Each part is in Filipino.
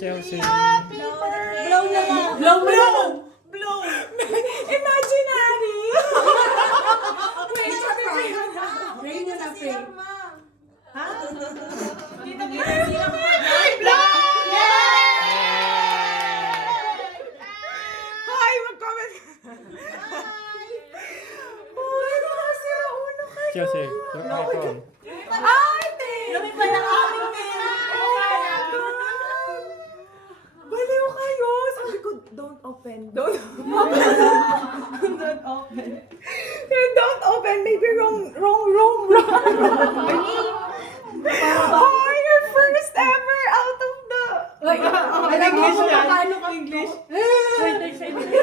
Chelsea. Blow na nga. Blow. Imaginary! Rain na na, Pray. Ha? Dito sila Hi! Mag-comment! Uy, nakasira ulo kayo! Chelsea, your icon. Ay, te! Lumipad ang aming pera. Baliw kayo! Sabi ko, don't open. Don't open. Don't open. Maybe wrong room. Oh, your first ever out of the... Alam mo kung paano ka. English.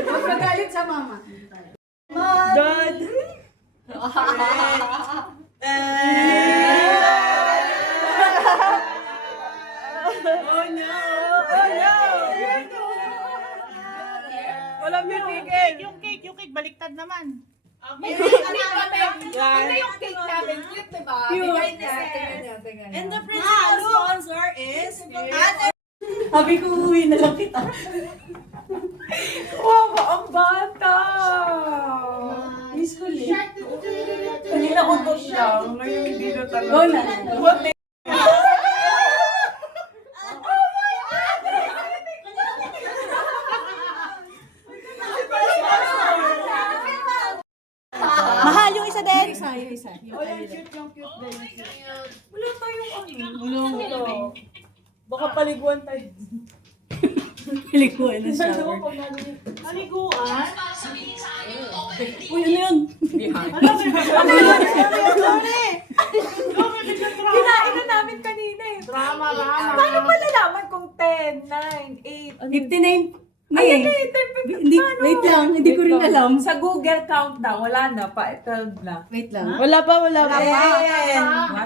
Huwag magalit sa mama. Dad! Oh no. Walang bibigay. Yung cake, baliktad naman. Ito yung cake namin. Cute, diba? Bigay niya. Tingnan And the niya. principal sponsor is Sabi ko, uwi na lang kita. Wow, ang bata! Miss ko ulit. Kanina utos lang. Ngayon hindi na talaga. Go na. What the... Mahal yung isa din. Yung isa. Wala, cute yung cute din. Wala tayong ano. Ulo. Baka paliguan tayo. Pilikuan na siya. Paliguan. Uy, ano yun? Ano yun? Kinain na namin kanina eh. Drama. Paano malalaman kung 10, 9, 8? 59. Ayan May. eh, 10, 15. Hindi, wait lang. Hindi ko rin alam. Sa Google countdown, wala na pa. 12 na. Wait lang. Wala pa. 1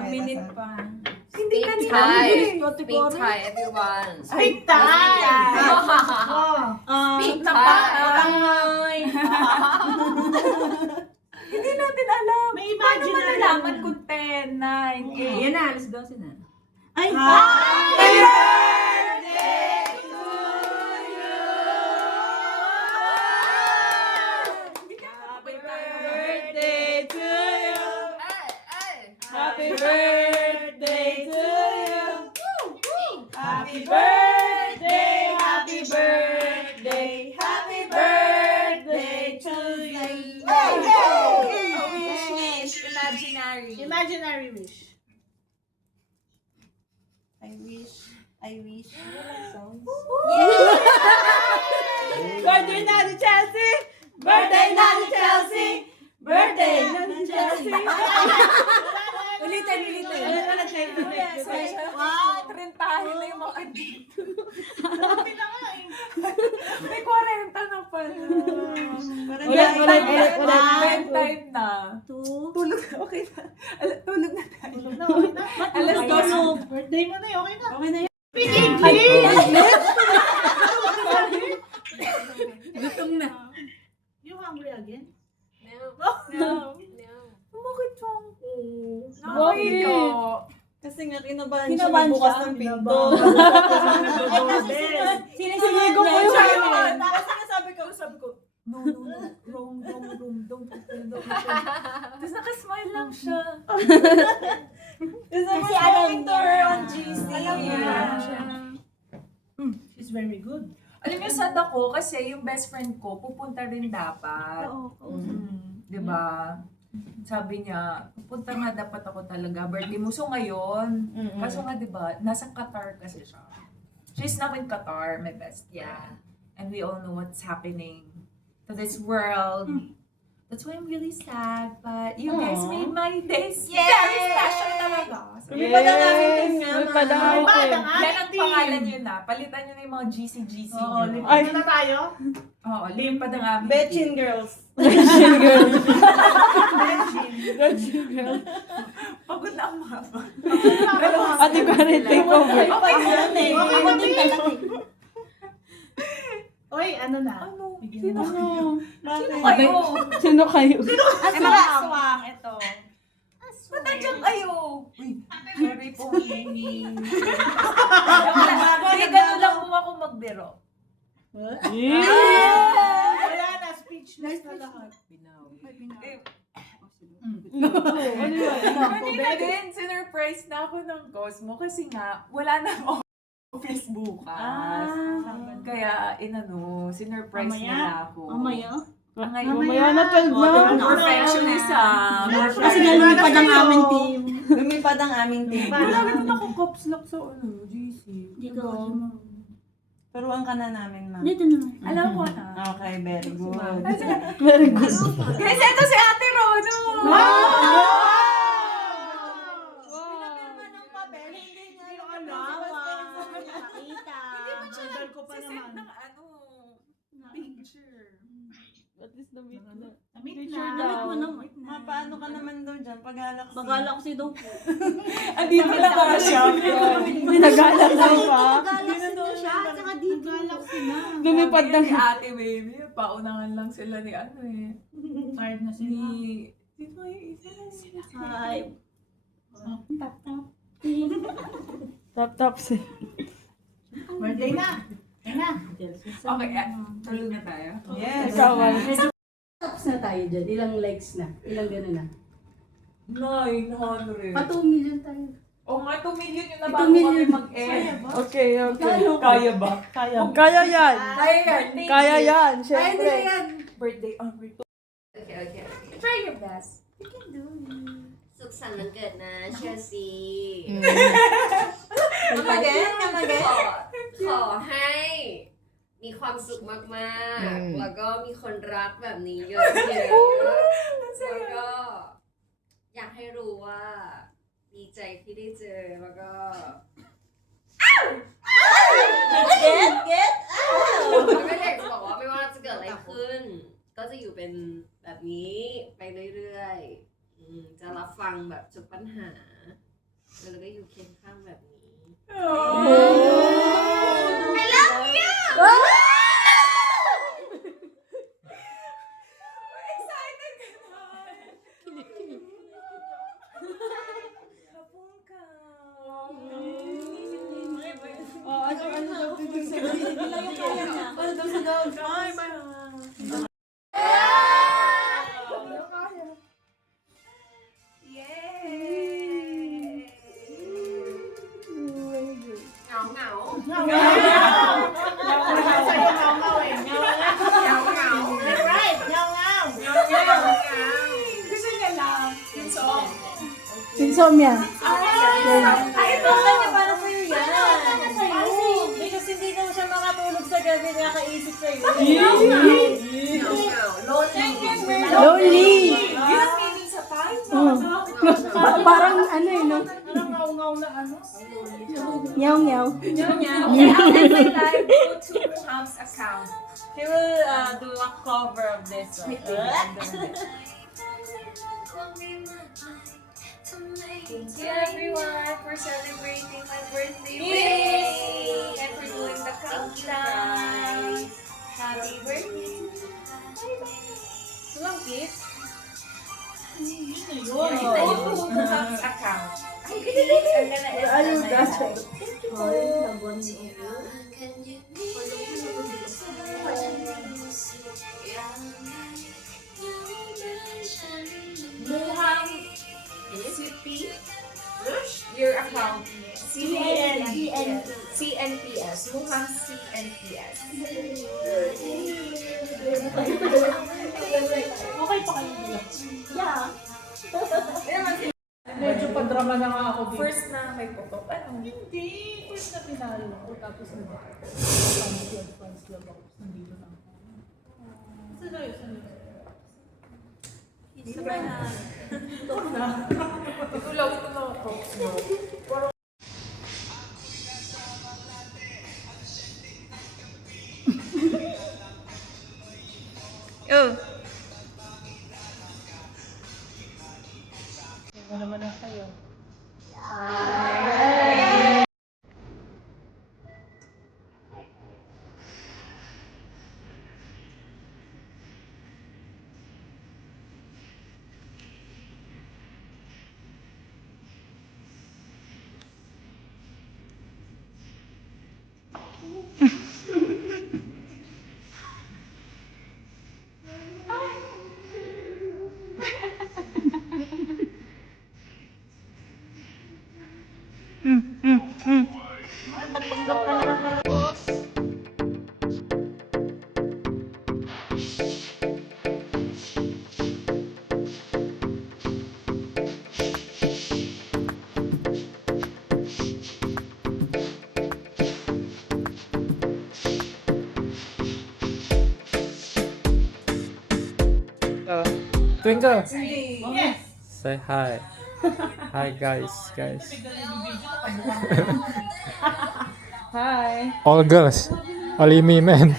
minute pa. Hindi kanina. Speak Thai, everyone. Speak time. Speak na pa. Thai. Hindi natin alam. May Paano imaginary. malalaman kung 10, 9, 8? Yan na, alas 12 na. Ay! Happy birthday to you! Happy birthday to you! Happy birthday to you! Happy birthday, happy birthday, happy birthday to you! Wish, imaginary. Imaginary wish. I wish. Birthday na ni Chelsea! Birthday na ni Chelsea! Birthday na ni Chelsea! Ulitin. Wow! Trentahin na yung mga dito. May 40 na pala. Ulit. Bedtime na. Tulog na, okay na. Tulog na tayo. Alas 2. Birthday mo na yun. Okay na. Okay na yan. Speak English. Gutom na. You hungry again? No. Bakit yung... Bakit? Kasi nga kinabahan Kinabahan bukas siya. ng pinto. Sinisigo mo Siya yun. yun. Kasi sabi ko, no, wrong, don't open. Tapos nakasmile lang siya. Kasi alam to her niya. on GC. Alam niya. She's very good. Alam niyo, sad ako kasi yung best friend ko, pupunta rin dapat. Diba? Sabi niya, pupunta nga dapat ako talaga. Birthday mo. So ngayon, kaso nga diba, nasa Qatar kasi siya. She's now in Qatar, my best friend. And we all know what's happening to this world. That's why I'm really sad. But you guys made my days very special talaga. So, yan ang pangalan yun na. Palitan nyo na yung mga GC-GC nyo. Ay, na tayo? Oo, limpad ang aming. Betchin girls. Pagod na ang mama. Ate ko rin take over. Okay na eh. Ako din talaga. Oy, ano na? Ano? Bigyan Sino mo. kayo? Sino kayo? Ay, mga aswang. Ito. Ba't nandiyan kayo? Uy, Sorry po, Mimi. Hindi, gano'n lang po ako magbiro. Wala na, speechless na lahat. Kanina din, sinurprise na ako ng Cosmo kasi nga, wala nang office bukas. Kaya, sinurprise nila ako. Mamaya? Mamaya na 12 na. Perfectionism. Kasi nga lumipad ang aming team. Lumipad ang aming team. Marami naman ako caps lock sa GC. Dito. Turuan ka na namin, ma'am. Dito naman. Alam ko na. Okay, very good. Very good. Guys, ito si Ate Rono! Pinapirma ng papel, hindi niya yung ano. Kita. Sandal ko pa Sisend naman. ng picture. At least na-meet na. Namit Picture na. daw. Namit mo naman. Ma, paano ka naman daw dyan? Pag-galaxy. Bagala ko si daw po. Andito lang ako siya. Nagalang daw pa. Galaxy na siya. Tsaka di Galaxy na. Lumipad na. Ni Ate Baby, paunahan lang sila ni Tired na sila. Sino yung isa na sila? Hi. Tap tap. Tap. Birthday na. Okay, tuloy na tayo. Yes. Ikaw, Taps na tayo dyan. Ilang likes na. Ilang gano'n na. 900. Pa 2 million tayo. Oo nga, 2 million yung 2 nabago kami million. mag-end. Okay. Kaya ba? Kaya yan. Kaya yan. Kaya yan, syempre. Birthday on birthday. Okay. Try your best. สุขสันต์วันเกิดนะเชลซี Come again? ขอให้มีความสุขมากๆ แล้วก็มีคนรักแบบนี้เยอะๆแล้วก็อยากให้รู้ว่าดีใจที่ได้เจอแล้วก็ Get? แล้วก็อยากจะบอกว่าไม่ว่าจะเกิดอะไรขึ้น ก็จะอยู่เป็นแบบนี้ไปเรื่อยๆจะรับฟังแบบทุกปัญหาแล้วก็อยู่เคียงข้างแบบนี้ I love you Excited ka na. Kapong ka. Ano daw bibig sabihin? Ano daw sa daw? Ay,เหงา Gusto niya lang. Yung song. Insomnia. Ay, ito niya para sa'yo yan. Because hindi daw siya makatulog sa gabi, nakaisip sa'yo. Lonely. Yun ang meaning sa tayo. Parang ano no? Parang ngaw-ngaw na ano. Nyaw. Okay, after my live, go to Ham's account. He will do a cover of this one. Thank you everyone for celebrating my birthday with me and for doing the countdown. Happy birthday. Walang kiss? Go to Ham's account. I'm gonna Muhang City, your account, CNPS, Muhang CNPS. Okay pa kayo nila. Yeah. Medyo padrama na nga ako dito. First na may pupok, ano? Hindi. First na pinalo ako. Tapos fans club ako. Nandito na ako. Saan na? Sabay na. Ito lang ako. Ano naman na kayo? Twinkle. Say hi. Hi guys. Hi. All girls. Only me men.